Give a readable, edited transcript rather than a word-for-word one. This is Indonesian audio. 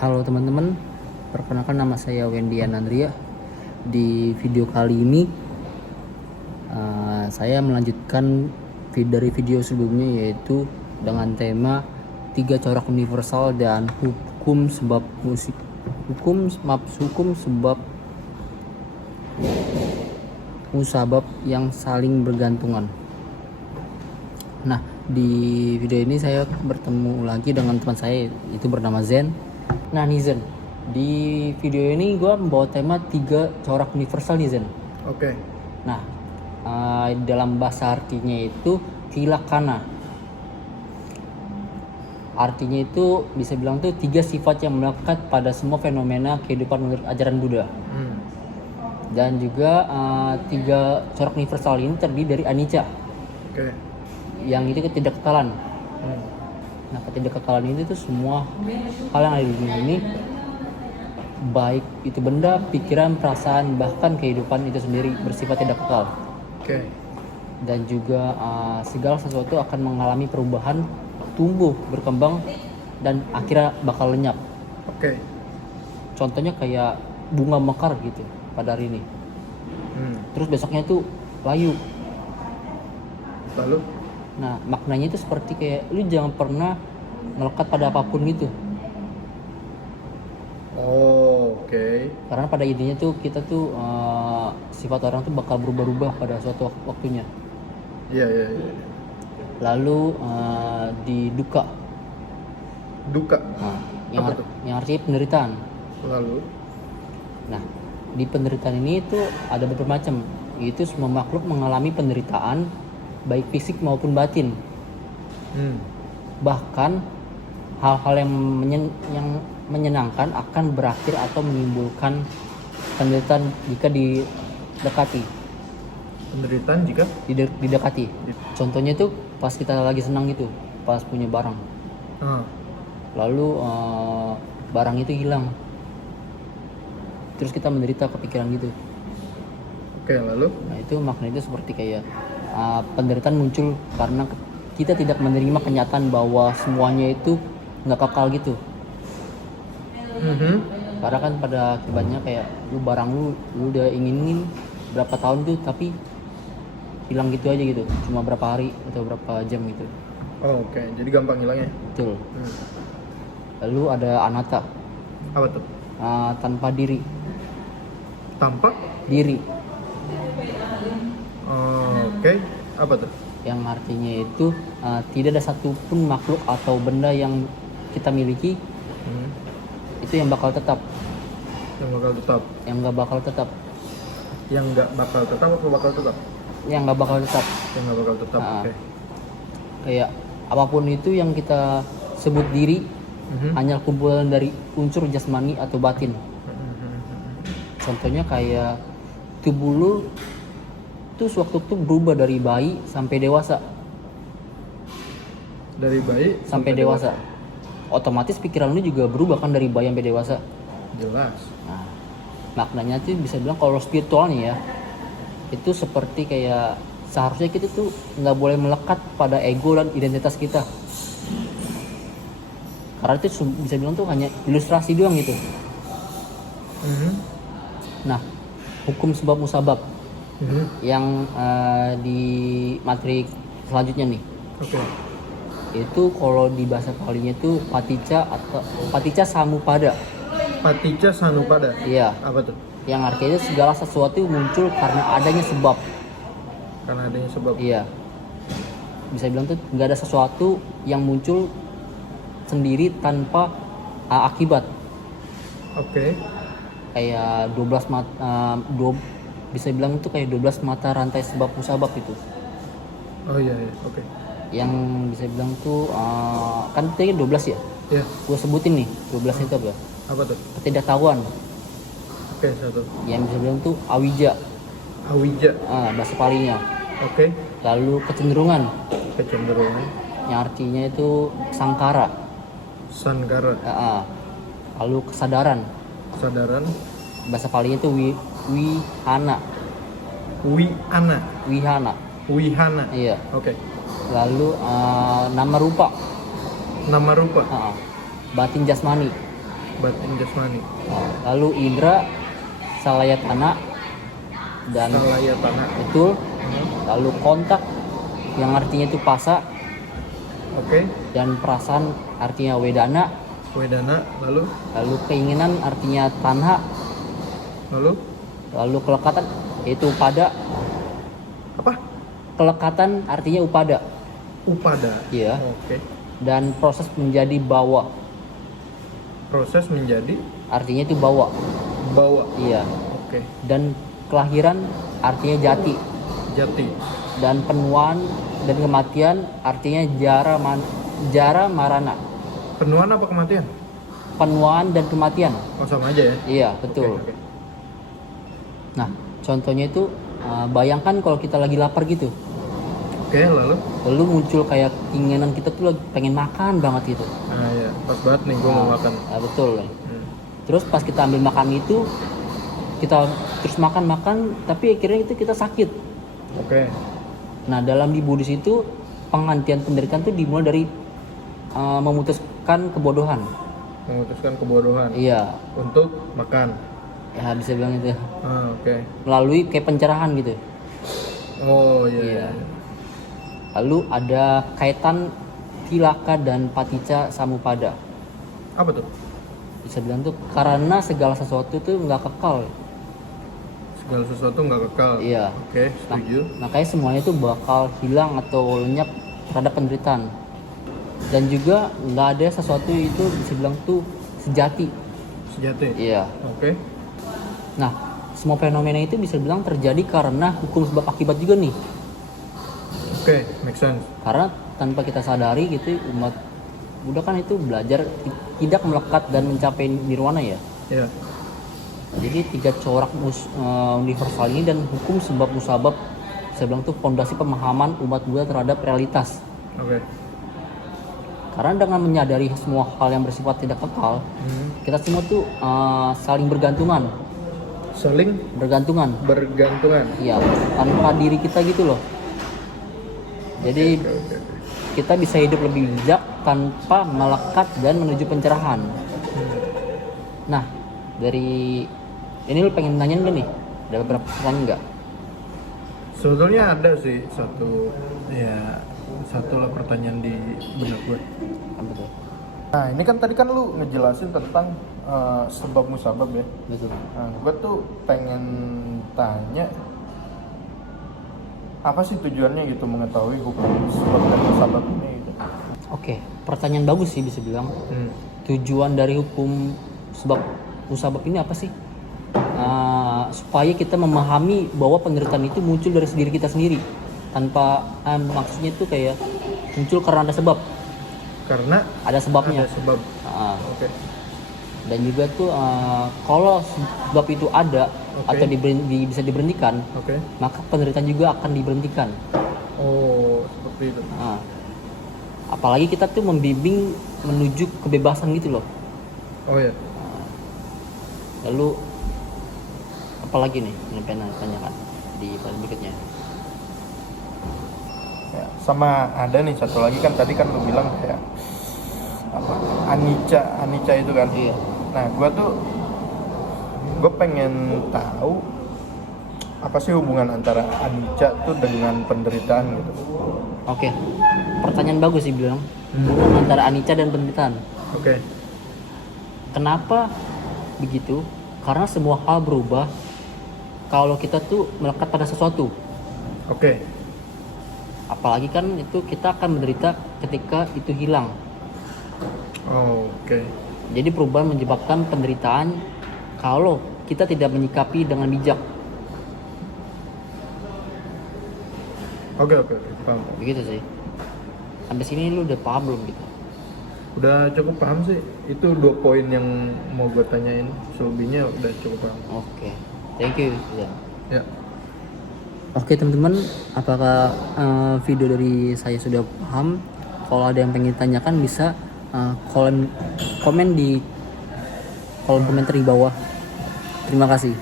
Halo teman-teman, perkenalkan nama saya Wendy Anandria. Di video kali ini saya melanjutkan dari video sebelumnya, yaitu dengan tema 3 corak universal dan hukum sebab musabab yang saling bergantungan. Nah, di video ini saya bertemu lagi dengan teman saya, itu bernama Zen. Nah nih Zen, di video ini gue membawa tema 3 corak universal nih Zen. Oke. Nah, dalam bahasa artinya itu kilakana. Artinya itu bisa bilang tuh 3 sifat yang melekat pada semua fenomena kehidupan menurut ajaran Buddha. Dan juga 3 corak universal ini terdiri dari anicca. Oke. Yang itu ketidakkekalan. Nah, ketidakkekalan ini tuh semua hal yang ada di dunia ini, baik itu benda, pikiran, perasaan, bahkan kehidupan itu sendiri bersifat tidak kekal. Oke. Dan juga segala sesuatu akan mengalami perubahan, tumbuh, berkembang, dan akhirnya bakal lenyap. Oke. Contohnya kayak bunga mekar gitu pada hari ini. Terus besoknya tuh layu. Lalu? Nah, maknanya itu seperti kayak lu jangan pernah melekat pada apapun gitu. Oh, oke. Karena pada intinya tuh kita tuh sifat orang tuh bakal berubah-ubah pada suatu waktunya. Iya. Lalu di duka. Duka. Nah, Apa tuh? yang artinya penderitaan. Lalu? Nah, di penderitaan ini tuh ada beberapa macam. Itu semua makhluk mengalami penderitaan, baik fisik maupun batin. Bahkan hal-hal yang menyenangkan akan berakhir atau menimbulkan penderitaan jika didekati. Penderitaan jika? Didekati. Contohnya tuh pas kita lagi senang gitu, pas punya barang. Lalu barang itu hilang. Terus kita menderita kepikiran gitu. Oke, lalu? Nah, itu maknanya itu seperti kayak penderitaan muncul karena kita tidak menerima kenyataan bahwa semuanya itu nggak kekal gitu. Karena kan pada akibatnya kayak barang lu udah inginin berapa tahun tuh, tapi hilang gitu aja gitu, cuma berapa hari atau berapa jam gitu. Oh, oke. Jadi gampang hilangnya. Betul. Lalu ada anatta. Apa tuh? Tanpa diri. Tanpa? Diri. Oke. Apa tuh? Yang artinya itu tidak ada satupun makhluk atau benda yang kita miliki itu yang bakal tetap. Yang bakal tetap. Yang nggak bakal tetap. Yang nggak bakal tetap atau bakal tetap? Yang nggak bakal tetap. Yang nggak bakal tetap. Oke. Kayak apapun itu yang kita sebut diri hanya kumpulan dari unsur jasmani atau batin. Contohnya kayak tubuh lu tuh sewaktu itu berubah dari bayi sampai dewasa. Dari bayi sampai dewasa. Otomatis pikiran lu juga berubah kan dari bayi sampai dewasa. Jelas. Nah, maknanya tuh bisa bilang kalau spiritualnya ya, itu seperti kayak seharusnya kita tuh nggak boleh melekat pada ego dan identitas kita. Karena itu bisa bilang tuh hanya ilustrasi doang gitu. Nah, hukum sebab musabab yang di materi selanjutnya nih. Oke. Itu kalau di bahasa Palinya tuh paticca atau paticca samuppada. Paticca samuppada. Iya. Apa tuh? Yang artinya segala sesuatu muncul karena adanya sebab. Karena adanya sebab. Iya. Bisa bilang tuh nggak ada sesuatu yang muncul sendiri tanpa akibat. Oke. Kayak 12 mata bisa bilang itu kayak 12 mata rantai sebab musabab itu. Oh iya. Oke. Yang bisa bilang tuh kan tadi 12 ya? Iya. Gue sebutin nih 12 itu apa? Apa tuh? Ketidaktahuan. Oke, satu. Yang bisa bilang tuh awija. Awija. Bahasa Palinya. Oke. Lalu kecenderungan. Kecenderungan. Yang artinya itu sangkara. Sankara. Lalu kesadaran. Kesadaran. Bahasa Palinya itu wihana. Wihana. Iya. Oke. Lalu nama rupa. Nama rupa. Batin jasmani. batin jasmani. Lalu indra salayatana dan Salaya tanah. betul. Lalu kontak yang artinya itu pasa Oke. dan perasaan artinya wedana. Wedana. Lalu. Lalu keinginan artinya tanha. Lalu. Lalu kelekatan yaitu upada. Apa? Kelekatan artinya upada. Upada. Iya. Oke. Dan proses menjadi bawa Proses menjadi artinya itu bawa. bawa. Iya. Oke. Dan kelahiran artinya jati. Jati. Dan penuaan dan kematian artinya jara marana. Penuaan apa kematian? Penuaan dan kematian. Oh, sama aja ya. Iya, betul. Oke. Nah, contohnya itu bayangkan kalau kita lagi lapar gitu. Oke, lalu. Lalu muncul kayak keinginan kita tuh lagi pengen makan banget gitu. Nah, ya, pas banget nih gue mau makan. Nah, betul. Hmm. Terus pas kita ambil makan itu, kita terus makan, tapi akhirnya itu kita sakit. Oke. Nah, dalam di Buddhis itu penghentian penderitaan itu dimulai dari memutuskan kebodohan. Memutuskan kebodohan. Iya, Untuk makan. ya bisa bilang itu. Oke. Melalui kayak pencerahan gitu. Oh, iya. Iya. Iya. Lalu ada kaitan tilaka dan paticca samupada. Apa tuh? Bisa bilang tuh karena segala sesuatu tuh nggak kekal. Segala sesuatu nggak kekal. Iya. Oke, setuju. Makanya semuanya tuh bakal hilang atau lenyap terhadap penderitaan. Dan juga nggak ada sesuatu itu bisa bilang tuh sejati. Sejati. Iya. Oke. Nah, semua fenomena itu bisa bilang terjadi karena hukum sebab akibat juga nih. Oke, make sense. Karena tanpa kita sadari gitu umat Buddha kan itu belajar tidak melekat dan mencapai nirwana ya. Iya. Jadi 3 corak universal ini dan hukum sebab musabab saya bilang tuh fondasi pemahaman umat Buddha terhadap realitas. Oke. Karena dengan menyadari semua hal yang bersifat tidak kekal, kita semua tuh saling bergantungan. Saling Bergantungan. bergantungan. Iya, tanpa diri kita gitu loh. Jadi Oke. kita bisa hidup lebih bijak tanpa melekat dan menuju pencerahan. Nah, dari ini lu pengen nanya nggak nih? Ada beberapa pertanyaan nggak? Sebetulnya ada sih satu lah pertanyaan di benak gue. Apa tuh? Nah, ini kan tadi kan lu ngejelasin tentang sebab musabab ya. Betul. Nah, gue tuh pengen tanya apa sih tujuannya gitu mengetahui hukum sebab dan musabab ini gitu. Oke, pertanyaan bagus sih bisa bilang. Tujuan dari hukum sebab musabab ini apa sih? Supaya kita memahami bahwa penderitaan itu muncul dari diri kita sendiri tanpa maksudnya itu kayak muncul karena ada sebab. Karena Ada sebabnya. ada sebab. Ah, Oke. dan juga tuh kalau sebab itu ada atau bisa diberhentikan, Oke. maka penderitaan juga akan diberhentikan. Oh, seperti itu. Nah, apalagi kita tuh membimbing menuju kebebasan gitu loh. Oh ya. Lalu apalagi nih yang pengen tanyakan di berikutnya? Ya, sama ada nih satu lagi kan tadi kan lu bilang kayak apa? Anicca itu kan. Iya. Nah, gue pengen tahu apa sih hubungan antara anicca tuh dengan penderitaan gitu. Oke, pertanyaan bagus sih bilang hubungan antara anicca dan penderitaan. Oke. Kenapa begitu? Karena semua hal berubah kalau kita tuh melekat pada sesuatu. Oke. Apalagi kan itu kita akan menderita ketika itu hilang. Oh, oke. Jadi perubahan menyebabkan penderitaan kalau kita tidak menyikapi dengan bijak. Oke, paham. Begitu sih. Sampai sini lu udah paham belum gitu? Udah cukup paham sih. Itu 2 poin yang mau gue tanyain. Selebihnya udah cukup paham. Oke. Thank you. Ya. Oke teman-teman, apakah video dari saya sudah paham? Kalau ada yang pengen tanyakan bisa komen di kolom komentar di bawah. Terima kasih.